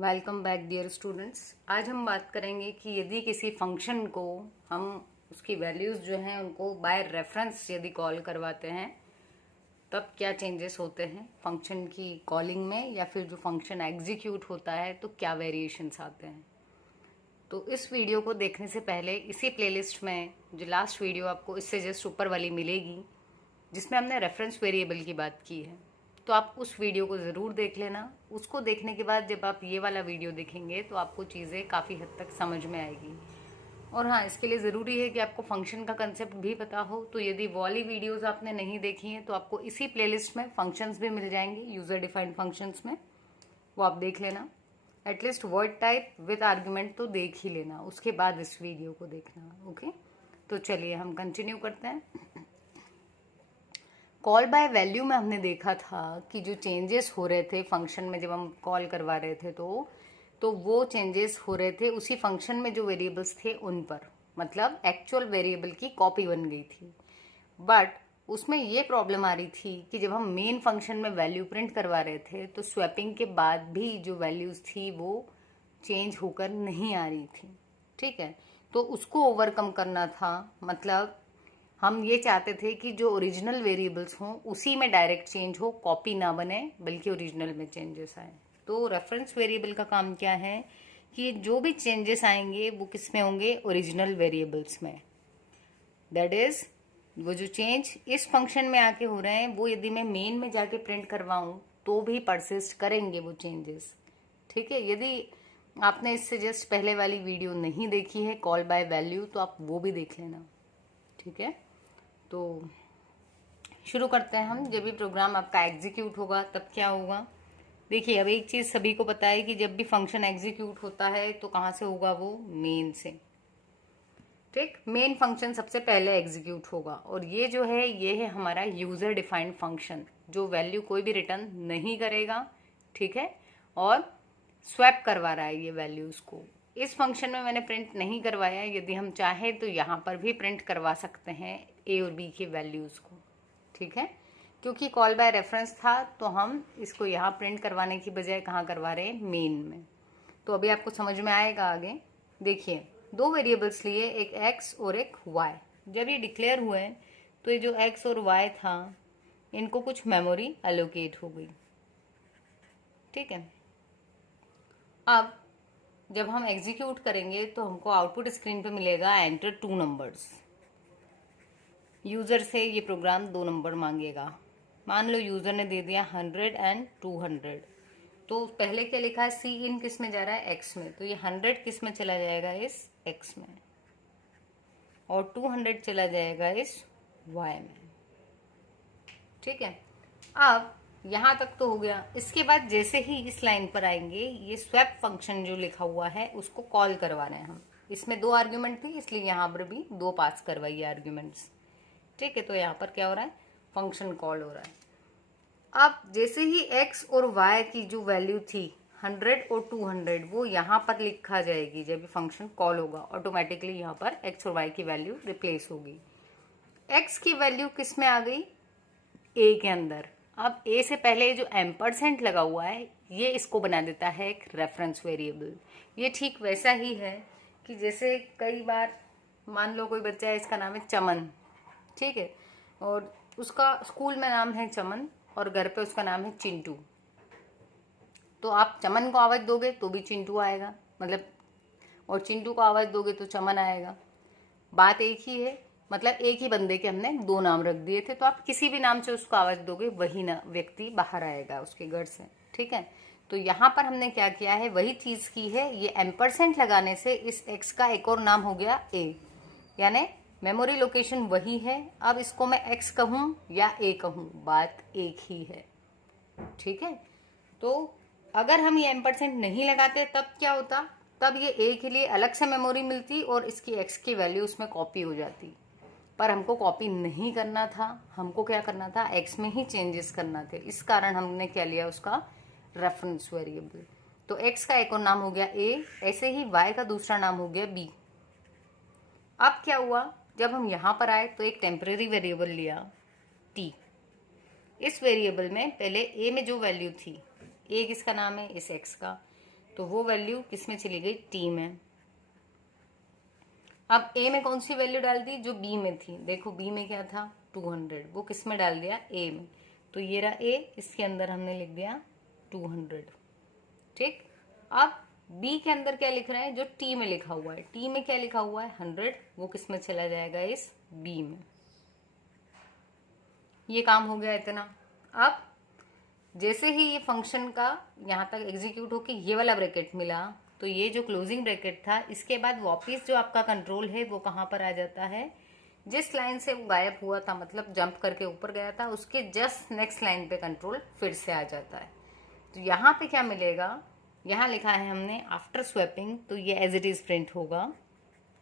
Welcome back dear students. आज हम बात करेंगे कि यदि किसी फंक्शन को हम उसकी वैल्यूज़ जो हैं उनको बाय रेफरेंस यदि कॉल करवाते हैं तब क्या चेंजेस होते हैं फंक्शन की कॉलिंग में, या फिर जो फंक्शन एग्जीक्यूट होता है तो क्या वेरिएशंस आते हैं। तो इस वीडियो को देखने से पहले इसी प्लेलिस्ट में जो लास्ट वीडियो आपको इससे जस्ट ऊपर वाली मिलेगी जिसमें हमने रेफरेंस वेरिएबल की बात की है, तो आप उस वीडियो को ज़रूर देख लेना। उसको देखने के बाद जब आप ये वाला वीडियो देखेंगे तो आपको चीज़ें काफ़ी हद तक समझ में आएगी। और हाँ, इसके लिए ज़रूरी है कि आपको फंक्शन का कंसेप्ट भी पता हो। तो यदि वाली वीडियोस आपने नहीं देखी हैं तो आपको इसी प्लेलिस्ट में फंक्शंस भी मिल जाएंगे, यूज़र डिफाइंड फंक्शंस में, वो आप देख लेना। At least word type with argument तो देख ही लेना, उसके बाद इस वीडियो को देखना। ओके, तो चलिए हम कंटिन्यू करते हैं। कॉल बाय वैल्यू में हमने देखा कि जो चेंजेस हो रहे थे फंक्शन में जब हम कॉल करवा रहे थे तो वो चेंजेस हो रहे थे उसी फंक्शन में जो वेरिएबल्स थे उन पर, मतलब एक्चुअल वेरिएबल की कॉपी बन गई थी। बट उसमें ये प्रॉब्लम आ रही थी कि जब हम मेन फंक्शन में वैल्यू प्रिंट करवा रहे थे तो स्वैपिंग के बाद भी जो वैल्यूज थी वो चेंज होकर नहीं आ रही थी। ठीक है, तो उसको ओवरकम करना था। मतलब हम ये चाहते थे कि जो ओरिजिनल वेरिएबल्स हों उसी में डायरेक्ट चेंज हो, कॉपी ना बने बल्कि ओरिजिनल में चेंजेस आए। तो रेफरेंस वेरिएबल का काम क्या है कि जो भी चेंजेस आएंगे वो किस में होंगे, ओरिजिनल वेरिएबल्स में। दैट इज वो जो चेंज इस फंक्शन में आके हो रहे हैं वो यदि मैं मेन में जाके प्रिंट करवाऊं तो भी परसिस्ट करेंगे वो चेंजेस। ठीक है, यदि आपने इससे जस्ट पहले वाली वीडियो नहीं देखी है कॉल बाय वैल्यू तो आप वो भी देख लेना। ठीक है, तो शुरू करते हैं हम। जब भी प्रोग्राम आपका एग्जीक्यूट होगा तब क्या होगा, देखिए अब एक चीज़ सभी को पता है कि जब भी फंक्शन एग्जीक्यूट होता है तो कहाँ से होगा, वो मेन से। ठीक, मेन फंक्शन सबसे पहले एग्जीक्यूट होगा और ये जो है ये है हमारा यूज़र डिफाइंड फंक्शन जो वैल्यू कोई भी रिटर्न नहीं करेगा। ठीक है, और स्वैप करवा रहा है ये वैल्यूज़ को। इस फंक्शन में मैंने प्रिंट नहीं करवाया, यदि हम चाहें तो यहाँ पर भी प्रिंट करवा सकते हैं ए और बी के वैल्यूज़ को। ठीक है, क्योंकि कॉल बाय रेफरेंस था तो हम इसको यहाँ प्रिंट करवाने की बजाय कहाँ करवा रहे हैं, मेन में। तो अभी आपको समझ में आएगा आगे। देखिए दो वेरिएबल्स लिए, एक एक्स और एक वाई। जब ये डिक्लेयर हुए तो ये जो एक्स और वाई था इनको कुछ मेमोरी एलोकेट हो गई। ठीक है, अब जब हम एग्जीक्यूट करेंगे तो हमको आउटपुट स्क्रीन पे मिलेगा एंटर 2 नंबर्स। यूज़र से ये प्रोग्राम 2 नंबर मांगेगा। मान लो यूज़र ने दे दिया 100 एंड 200, तो पहले क्या लिखा है, सी इन किस में जा रहा है, एक्स में, तो ये 100 किस में चला जाएगा, इस एक्स में, और 200 चला जाएगा इस वाई में। ठीक है, अब यहाँ तक तो हो गया। इसके बाद जैसे ही इस लाइन पर आएंगे ये स्वैप फंक्शन जो लिखा हुआ है उसको कॉल करवा रहे हैं हम। इसमें 2 आर्ग्यूमेंट थी इसलिए यहाँ पर भी 2 पास करवाइए आर्ग्यूमेंट्स। ठीक है, तो यहाँ पर क्या हो रहा है, फंक्शन कॉल हो रहा है। अब जैसे ही x और y की जो वैल्यू थी 100 और 200 वो यहाँ पर लिखा जाएगी। जब भी फंक्शन कॉल होगा ऑटोमेटिकली यहाँ पर x और y की वैल्यू रिप्लेस होगी। x की वैल्यू किस में आ गई, a के अंदर। अब a से पहले जो एम्परसेंट लगा हुआ है ये इसको बना देता है एक रेफरेंस वेरिएबल। ये ठीक वैसा ही है कि जैसे कई बार मान लो कोई बच्चा है, इसका नाम है चमन। ठीक है, और उसका स्कूल में नाम है चमन और घर पे उसका नाम है चिंटू। तो आप चमन को आवाज़ दोगे तो भी चिंटू आएगा, मतलब, और चिंटू को आवाज़ दोगे तो चमन आएगा। बात एक ही है, मतलब एक ही बंदे के हमने 2 नाम रख दिए थे, तो आप किसी भी नाम से उसको आवाज़ दोगे वही ना व्यक्ति बाहर आएगा उसके घर से। ठीक है, तो यहाँ पर हमने क्या किया है, वही चीज़ की है। ये एम्परसेंट लगाने से इस एक्स का एक और नाम हो गया ए, यानी मेमोरी लोकेशन वही है। अब इसको मैं x कहूँ या a कहूँ, बात एक ही है। ठीक है, तो अगर हम ये एम्परसेंट नहीं लगाते तब क्या होता, तब ये a के लिए अलग से मेमोरी मिलती और इसकी x की वैल्यू उसमें कॉपी हो जाती। पर हमको कॉपी नहीं करना था, हमको क्या करना था, x में ही चेंजेस करना थे। इस कारण हमने क्या लिया, उसका रेफरेंस वेरिएबल। तो x का एक और नाम हो गया a, ऐसे ही y का दूसरा नाम हो गया b। अब क्या हुआ, जब हम यहाँ पर आए तो एक टेम्परेरी वेरिएबल लिया t। इस वेरिएबल में पहले a में जो वैल्यू थी, a किसका नाम है, इस x का, तो वो वैल्यू किस में चली गई, टी में। अब ए में कौन सी वैल्यू डाल दी, जो बी में थी। देखो बी में क्या था 200, वो किस में डाल दिया, ए में। तो ये रहा ए, इसके अंदर हमने लिख दिया 200। ठीक, अब बी के अंदर क्या लिख रहे हैं, जो टी में लिखा हुआ है। टी में क्या लिखा हुआ है 100, वो किस में चला जाएगा, इस बी में। ये काम हो गया इतना। अब जैसे ही ये फंक्शन का यहाँ तक एग्जीक्यूट होके ये वाला ब्रैकेट मिला, तो ये जो क्लोजिंग ब्रैकेट था, इसके बाद वापिस जो आपका कंट्रोल है वो कहाँ पर आ जाता है, जिस लाइन से वो गायब हुआ था, मतलब जंप करके ऊपर गया था, उसके जस्ट नेक्स्ट लाइन पे कंट्रोल फिर से आ जाता है। तो यहाँ पे क्या मिलेगा, यहाँ लिखा है हमने आफ्टर स्वैपिंग, तो ये एज इट इज प्रिंट होगा।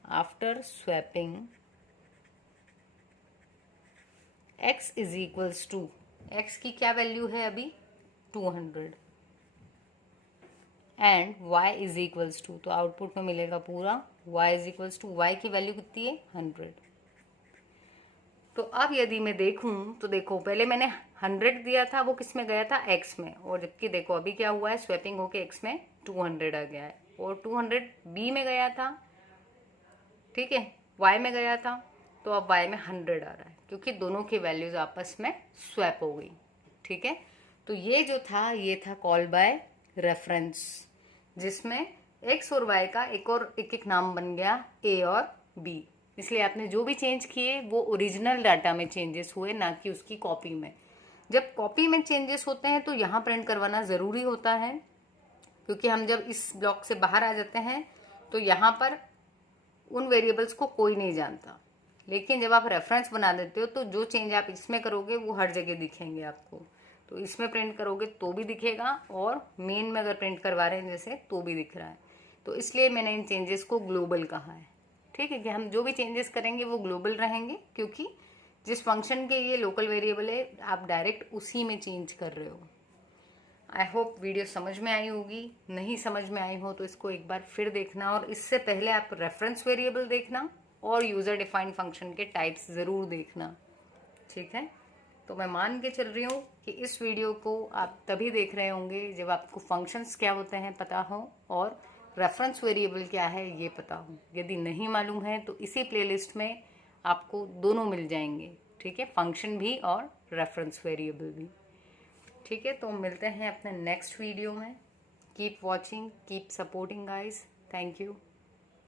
After swapping x is equals to, x की क्या वैल्यू है अभी 200, and y is equals to, तो आउटपुट में मिलेगा पूरा y is equals to, y की वैल्यू कितनी है 100। तो अब यदि मैं देखूं तो देखो पहले मैंने 100 दिया था, वो किस में गया था, x में, और जबकि देखो अभी क्या हुआ है, स्वैपिंग होके x में 200 आ गया है, और 200 b में गया था, ठीक है, y में गया था, तो अब y में 100 आ रहा है, क्योंकि दोनों की वैल्यूज आपस में स्वैप हो गई। ठीक है, तो ये जो था ये था कॉल बाय रेफरेंस, जिसमें x और y का एक एक नाम बन गया a और b। इसलिए आपने जो भी चेंज किए वो ओरिजिनल डाटा में चेंजेस हुए, ना कि उसकी कॉपी में। जब कॉपी में चेंजेस होते हैं तो यहाँ प्रिंट करवाना ज़रूरी होता है, क्योंकि हम जब इस ब्लॉक से बाहर आ जाते हैं तो यहाँ पर उन वेरिएबल्स को कोई नहीं जानता। लेकिन जब आप रेफरेंस बना देते हो तो जो चेंज आप इसमें करोगे वो हर जगह दिखेंगे आपको। तो इसमें प्रिंट करोगे तो भी दिखेगा, और मेन में अगर प्रिंट करवा रहे हैं जैसे तो भी दिख रहा है। तो इसलिए मैंने इन चेंजेस को ग्लोबल कहा है। ठीक है, कि हम जो भी चेंजेस करेंगे वो ग्लोबल रहेंगे, क्योंकि जिस फंक्शन के ये लोकल वेरिएबल है आप डायरेक्ट उसी में चेंज कर रहे हो। आई होप वीडियो समझ में आई होगी। नहीं समझ में आई हो तो इसको एक बार फिर देखना, और इससे पहले आप रेफरेंस वेरिएबल देखना और यूजर डिफाइंड फंक्शन के टाइप्स ज़रूर देखना। ठीक है, तो मैं मान के चल रही हूँ कि इस वीडियो को आप तभी देख रहे होंगे जब आपको फंक्शंस क्या होते हैं पता हो, और रेफरेंस वेरिएबल क्या है ये पता हो। यदि नहीं मालूम है तो इसी प्लेलिस्ट में आपको दोनों मिल जाएंगे। ठीक है, फंक्शन भी और रेफरेंस वेरिएबल भी। ठीक है, तो मिलते हैं अपने नेक्स्ट वीडियो में। Keep watching, keep supporting guys. Thank you.